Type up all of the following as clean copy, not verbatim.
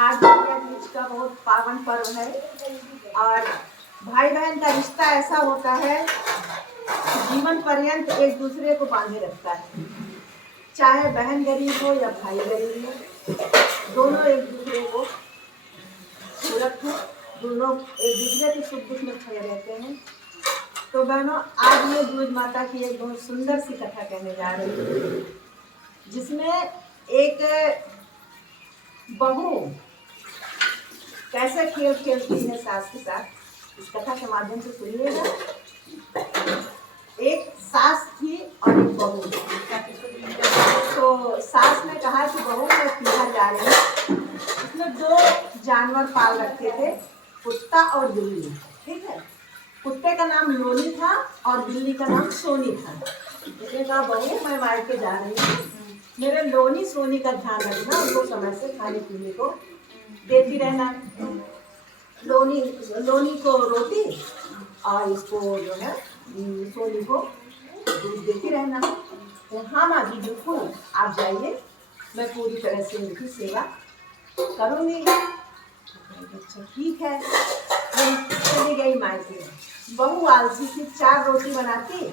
आज भैया तीज का बहुत पावन पर्व है और भाई बहन का रिश्ता ऐसा होता है जीवन पर्यंत एक दूसरे को बांधे रखता है। चाहे बहन गरीब हो या भाई गरीब हो, दोनों एक दूसरे को सुरक्षित, दोनों एक दूसरे के सुख दुख में खड़े रहते हैं। तो बहनों, आज मैं दूज माता की एक बहुत सुंदर सी कथा कहने जा रही हूँ, जिसमें एक बहू कैसे खेल खेलती है सास के साथ, इस कथा के माध्यम से सुनिएगा। एक सास थी और एक बहू। तो सास ने कहा कि बहू मैं पीछा जा रही हूँ। उसमें दो जानवर पाल रखे थे, कुत्ता और बिल्ली। ठीक है, कुत्ते का नाम लोनी था और बिल्ली का नाम सोनी था। उसने कहा बहू मैं मायके जा रही हूँ, मेरे लोनी सोनी का ध्यान रखना, उनको समय से खाने पीने को देती रहना। लोनी को रोटी और इसको जो है सोनी को दूध देती रहना। तो हाँ माँ जी बिल्कुल, आप जाइए, मैं पूरी तरह से उनकी सेवा करूँगी। अच्छा ठीक है। चली गई मायके। बहू आलसी थी, 4 रोटी बनाती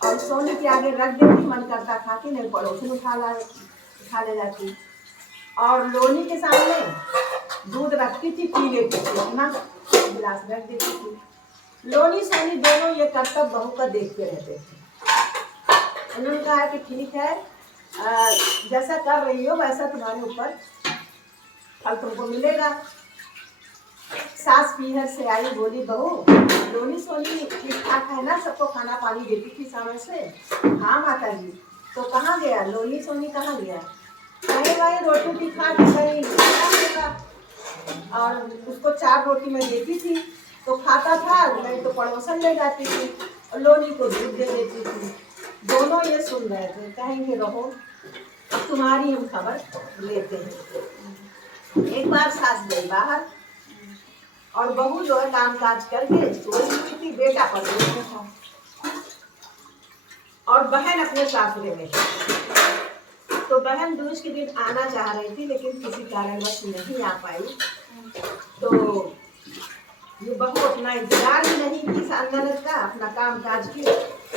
और सोनी के आगे रख देती, मन करता खाती, नहीं पड़ोसन उठा ले जाती। और लोनी के सामने दूध रखती थी, पी लेती थी, अपना गिलास रख देती थी। लोनी सोनी दोनों ये कर्तव्य बहू का देखते रहते थे। उन्होंने कहा कि ठीक है, जैसा कर रही हो वैसा तुम्हारे ऊपर फल तुमको मिलेगा। सास पीहर से आई, बोली बहू लोनी सोनी ठीक ठाक है ना, सबको खाना पानी देती थी समय से? हाँ माता जी। तो कहाँ गया लोनी सोनी, कहाँ गया? नहीं भाई रोटी खा के गई, और उसको 4 रोटी मैं देती थी तो खाता था, नहीं तो पड़ोसन ले जाती थी और लोनी को दूध दे देती थी। दोनों ये सुन रहे थे, कहेंगे रहो तुम्हारी हम खबर लेते हैं। एक बार सास गई बाहर और बहू जो है काम काज करके सोई हुई थी, बेटा पर था और बहन अपने सासरे में। तो बहन दूज के दिन आना चाह रही थी, लेकिन किसी कारणवश नहीं आ पाई। तो ये बहू अपना इंतजार ही नहीं की ननद का, अपना काम काज की,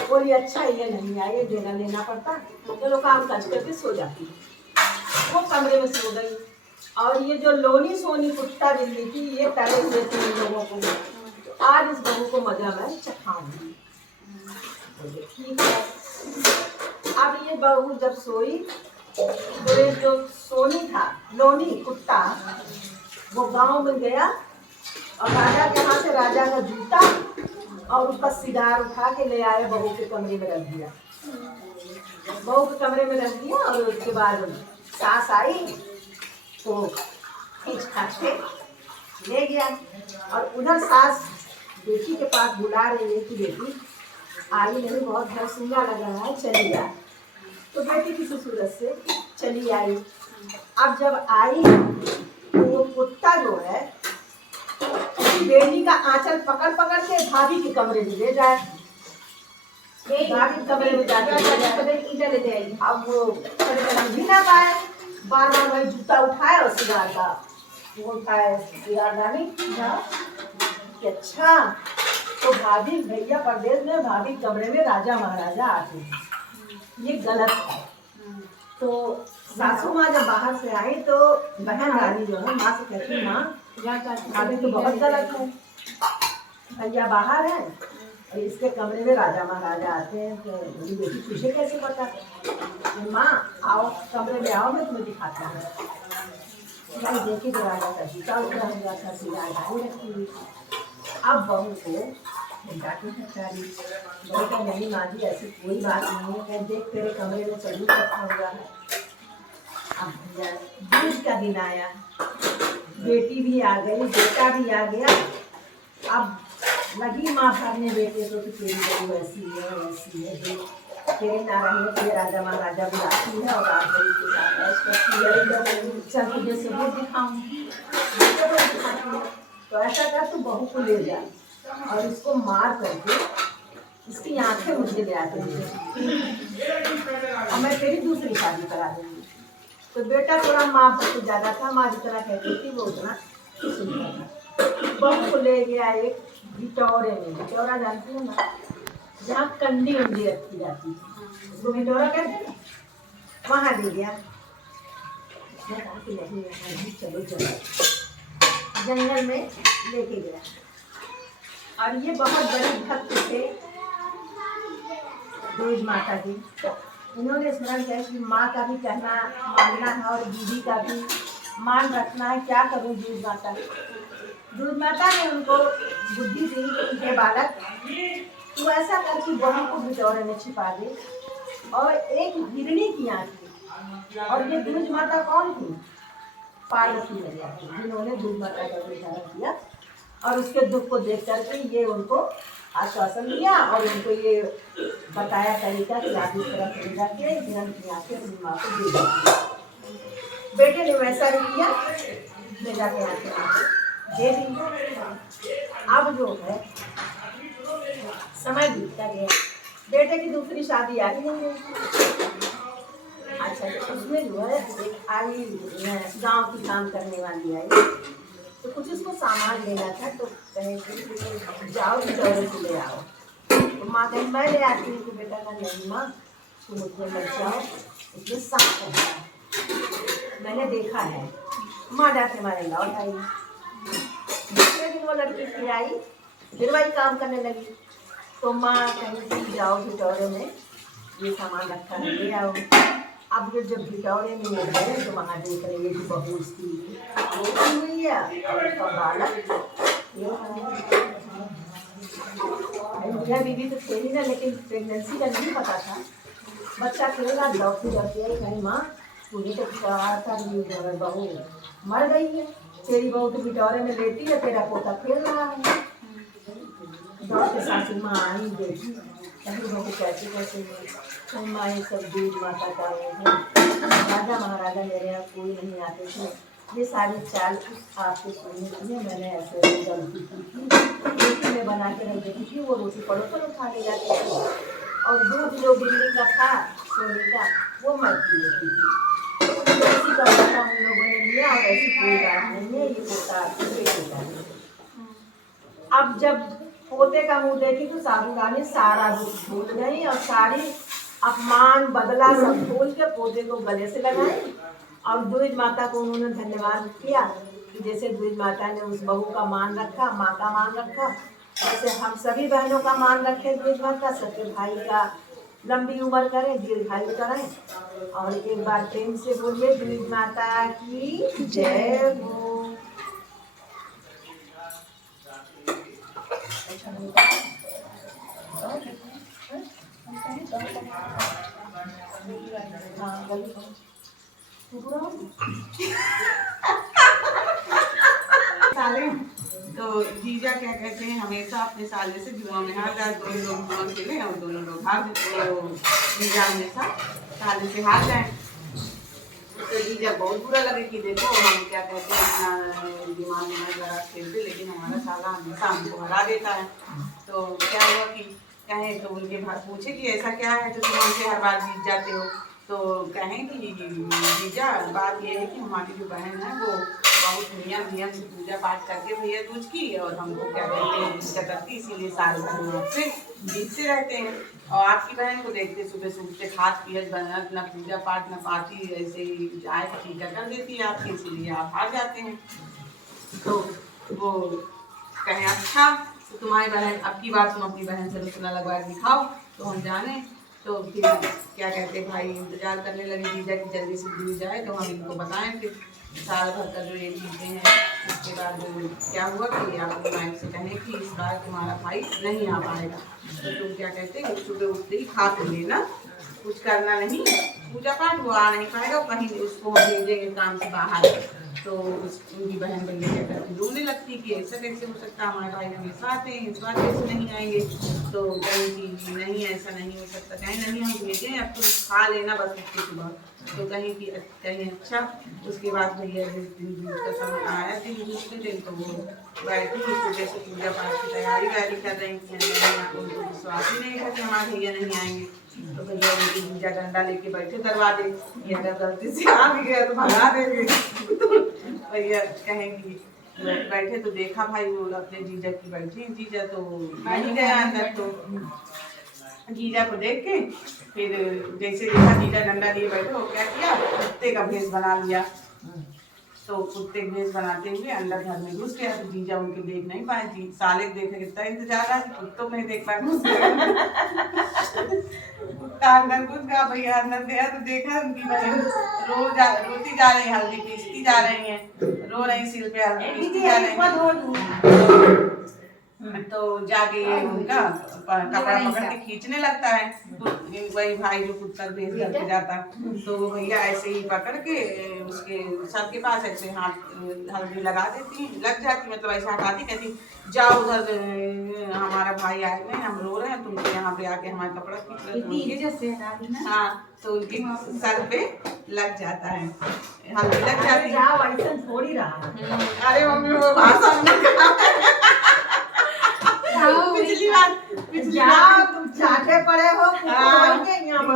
बोली अच्छा ये नहीं आए, देना लेना पड़ता, चलो काम काज करके सो जाती। वो कमरे में सो गई और ये जो लोनी सोनी कुत्ता बिल्ली थी, ये तरह हुए थे इन लोगों को। तो आज इस बहू को मजा मैं चखाऊंगी। ठीक है। अब ये बहू जब सोई तो ये जो सोनी था, लोनी कुत्ता, वो गांव में गया और राजा के हाथ से राजा का जूता और उसका सिगार उठा के ले आया, बहू के कमरे में रख दिया। बहू के कमरे में रख दिया और उसके बाद सास आई तो खींच खाच के ले गया। और उधर सास बेटी के पास बुला रही है कि बेटी आई नहीं, बहुत घर सुंदर लग रहा है, चली आ। तो बेटी किसी सूरत से चली आई। अब जब आई तो वो कुत्ता जो है बेटी का आंचल पकड़ पकड़ के भाभी के कमरे में ले जाए। भाभी कमरे में जाके अब वो भी ना पाए, बार बार वही जूता उठाए और सिगार का वो उठाए, सिगार डाली। अच्छा, तो भाभी भैया परदेश में, भाभी कमरे में राजा महाराजा आते हैं, ये गलत है। तो सासू माँ जब बाहर से आई तो बहन रानी जो है माँ से कहती, माँ भाभी तो बहुत गलत है, भैया बाहर है और इसके कमरे में राजा महाराजा आते हैं, तो मेरी बेटी तुझे कैसे पता? माँ आओ कमरे में आओ, मैं तुम्हें दिखाता हूँ। देखी तो राजा का जूता उतरा हुआ था, सिगार डाली रखी हुई। अब बहू को बहू नहीं माँ जी ऐसी कोई बात नहीं है, कहीं देख तेरे कमरे में सबूत रखा हुआ है। अब भैया दूज का दिन आया, बेटी भी आ गई, बेटा भी आ गया। अब लगी माँ भरने बेटे को कि तेरी बहू ऐसी है वैसी है, तेरे नारायण में तेरे राजा महाराजा बुलाती है और आप बड़ी के साथ ऐश करती है, चल तुझे सबूत दिखाऊंगी। तो ऐसा कर, तू बहू को ले जा और इसको मार करके इसकी आंखें मुझे ले आते हैं और मैं तेरी दूसरी शादी करा दूंगी। तो बेटा थोड़ा माँ से ज्यादा था, माँ जितना कहती थी वो उतना सुनता था। बहू को ले गया एक भिटौरे में, भिटौरा जानती है ना, जहाँ कंडी उंडी रखी जाती है उसको भिटौरा कहते हैं, वहाँ ले गया। मैं कहा कि नहीं चलो चलो, जंगल में लेके गया। और ये बहुत बड़े भक्त थे दूज माता की। इन्होंने स्मरण किया कि माँ का भी कहना मानना है और दीदी का भी मान रखना है। क्या करूँ दूज माता, दूज माता ने उनको बुद्धि दी कि बालक तू ऐसा कर कि बहू को भिटौरे में छिपा दे और एक हिरनी की आँख। और ये दूज माता कौन थी? पार्वती मैया थी, जिन्होंने दूज माता का विचार किया और उसके दुख को देख करके ये उनको आश्वासन दिया और उनको ये बताया तरीका कि आप इस तरह से जाके हिरण की आँखें अपनी माँ को दे दी। बेटे ने वैसा ही किया, ले जाके आँखें दे दी। अब जो है समय बीतता गया, बेटे की दूसरी शादी आ ही नहीं गई। अच्छा, उसमें जो है एक आई गाँव की काम करने वाली आई, तो कुछ उसको सामान लेना था, तो कहे कि जाओ भिटौरे से ले आओ। तो माँ कहीं मैं ले आती हूँ। तो बेटा का नहीं माँ, तुम उसमें मत जाओ, उसमें सांप है, मैंने देखा है। माँ जाके मारे लौट आई। दूसरे दिन वो लड़की फिर आई, फिर वही काम करने लगी। तो माँ कहीं जाओ भिटौरे में ये सामान रखा है, ले आओ। अब ये जब भिटौरे में गए तो वहाँ देख रहे हैं कि बहू उसकी रोटी हुई है और उसका बालक। मेरा बीबी तो थे ही ना, लेकिन प्रेगनेंसी का नहीं पता था। बच्चा खेलेगा दौड़ती दौड़ती आई, नहीं माँ मुझे तो कहा था बहू मर गई है, तेरी बहू तो भिटौरे में लेटी है, तेरा पोता खेल रहा है। दौड़ के सासू माँ आई, देखी कहीं बहू कैसे कैसे माँ ये सब दूज माता का राजा महाराजा मेरे यहाँ कोई नहीं आते थे, ये सारी चाल आपके सुनने के लिए मैंने ऐसे गलती की थी। रोटी में बना के रख देती थी, वो रोटी पड़ोसन उठा के जाती थी और दूध जो बिजली का था सोने का वो मैं पी लेती थी। ऐसी का पोता हम लोगों ने लिया और ऐसी कोई बात नहीं है, ये पोता बेटे का है। अब जब पोते का मुँह देखी तो साधु रानी सारा दुख भूल गई और सारी अपमान बदला सब भूल के पोते को गले से लगाई और दूज माता को उन्होंने धन्यवाद किया कि जैसे दूज माता ने उस बहू का मान रखा, माँ का मान रखा, वैसे हम सभी बहनों का मान रखें। दूज माता सबके भाई का लंबी उम्र करें, दीर्घायु करें। और एक बार प्रेम से बोलिए दूज माता की जय हो। साले तो जीजा क्या कहते हैं हमेशा अपने साले से जुआ में हार जाए, दोनों लोग जुआ खेले और दोनों लोग हार जीजा हमेशा साले से हार जाए। तो जीजा बहुत बुरा लगे कि देखो हम क्या कहते हैं अपना दिमाग में लगा खेलते, लेकिन हमारा साला हमेशा हमको हरा देता है। तो क्या हुआ कि कहें तो उनके पूछे कि ऐसा क्या है तो तुम हमसे हर बार जीत जाते हो। तो कहें कि जीजा बात ये है कि हमारी जो बहन है वो बहुत नियम से पूजा पाठ करके भैया दूज की और हमको क्या कहते हैं पूजा करती, इसीलिए साल भर हम आपसे जीतते रहते हैं। और आपकी बहन को देखते सुबह सुबह खाद पियत बनत, न पूजा पाठ न पाती, ऐसे ही चाय टीका कर देती है आपकी, इसीलिए आप हार जाते हैं। तो वो कहें अच्छा तो तुम्हारी बहन अब की बार तुम अपनी बहन से रुसना लगवा दिखाओ तो हम जाने। तो फिर क्या कहते भाई इंतजार करने लगे जीजा की जल्दी से दूर जाए तो हम इनको बताएं फिर साल भर का जो ये चीज़ें हैं। उसके बाद क्या हुआ कि आप माइक से कहें कि इस बार तुम्हारा भाई नहीं आ पाएगा, तो तुम क्या कहते हैं सुबह उठते ही खा पी लेना, कुछ करना नहीं, पूजा पाठ वो आ नहीं पाएगा, कहीं उसको हम भेजेंगे काम से बाहर। तो उनकी बहन भैया क्या करती रोने लगती कि ऐसा कैसे हो सकता, हमारे भाई हमेशा आते हैं, इस बार कैसे नहीं आएंगे। तो कहीं कि नहीं ऐसा नहीं हो सकता, कहीं नहीं हम भेजें, अब तुम खा लेना बस उसके सुबह। तो कहीं अच्छा। उसके बाद भैया जिस दिन दूध का समय आया दिन दूसरे दिन तो वो बैठी सुबह से पूजा पाठ की तैयारी वैयारी कर रही थी। उनको विश्वास ही नहीं था कि हमारे भैया नहीं आएंगे। तो भैया उनकी जीजा डंडा लेके बैठे दरवाजे, ये अगर गलती से आ भी गया तो भगा देंगे। तो भैया कहेंगी बैठे तो देखा भाई वो अपने जीजा की बैठी जीजा तो नहीं गया अंदर। तो जीजा को देख के फिर जैसे देखा जीजा डंडा लिए बैठे हो क्या किया, कुत्ते का भेष बना लिया। तो कुत्ते का भेष बनाते हुए अंदर घर में घुस गया। तो जीजा उनके देख नहीं पाए, जी साले देखे कितना इंतजार रहा, कुत्तों को नहीं देख पाए, घुस गया। कुत्ता अंदर घुस गया, भैया अंदर गया तो देखा उनकी बहन रोती जा रही, हल्दी पीसती जा रही है, रो रही सिर पे हल्दी पीसती जा रही। तो जाके ये उनका कपड़ा पकड़ के खींचने लगता है, वही भाई जो कुत्ता भेज करके जाता। तो भैया ऐसे ही पकड़ के उसके सर के पास ऐसे हाथ हल्दी लगा देती, लग जाती, मतलब ऐसे हटाती, कहती जाओ उधर हमारा भाई आए हुए हैं, हम रो रहे हैं, तुम यहाँ पे आके हमारा कपड़ा खींच रहे। हाँ, तो उनके सर पे लग जाता है, हल्दी लग जाती है। थोड़ी रहा। अरे मम्मी वो भाषा पिछली बार तुम चाटे पड़े हो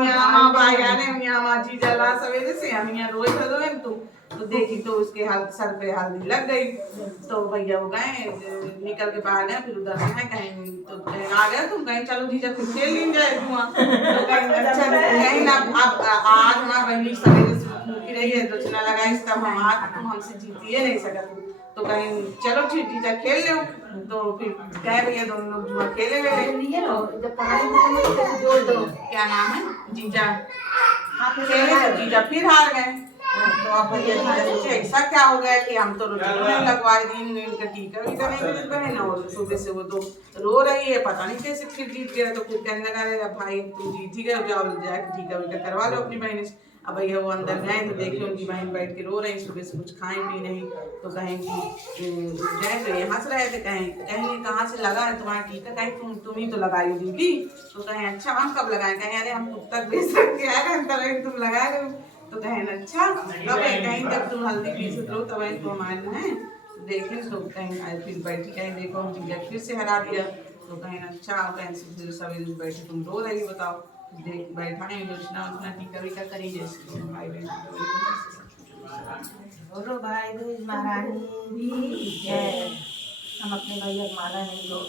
यहाँ भाई आने यहाँ जीजा ला सवेरे से हम यहाँ रोज रोए तो देखी तो उसके सर पे हल्दी लग गई। तो भैया वो गए निकल के बाहर गए, फिर उधर से कहीं तो आ गए, तुम कहीं चलो जीजा फिर खेल ली जाए धुआं। तो कहीं अच्छा कहीं ना अब आज हमारा बहनी सवेरे से भूखी रही है तो चना लगाई तब हम आज तुम हमसे जीती नहीं सकते। तो कहीं चलो ठीक जीजा खेल लो। तो फिर कह भैया दोनों लोग जुआ खेले हुए। क्या नाम है जीजा खेले तो जीजा फिर हार गए। तो अब भैया जीजा सोचे ऐसा क्या हो गया कि हम तो रोने लगवाए दिन इनका टीका वीका नहीं मिल बहन, और सुबह से वो तो रो रही है, पता नहीं कैसे फिर जीत गया। तो फिर कहने लगा भाई तू जीत ही गए, जाओ जाके टीका वीका करवा लो अपनी बहन से। अब भैया वो अंदर गए तो देखे उनकी बहन बैठ के रो रही, सुबह से कुछ खाई पी नहीं। तो कहें कि गए तो ये हंस रहे थे, कहेंगे कहाँ से लगा है तुम्हारा टीका, कहीं तुम ही तो लगाई हो दीदी। तो कहें अच्छा हम कब लगाए, कहें अरे हम कुत्ता बेच रख के आए हैं तुम लगाए हो। तो कहें अच्छा तब कहीं जब तुम हल्दी पीसते हो तब तो हमारे हैं देखे। तो कहीं फिर बैठी कहीं देखो हम जीजा फिर से हरा दिया। तो कहें अच्छा कहें फिर सवेरे बैठे तुम रो रही बताओ, देख बैठा है योजना उतना टीका वीका करी जैसे भाई बहन बोलो भाई दूज महारानी भी है। हम अपने भैया माला नहीं लो।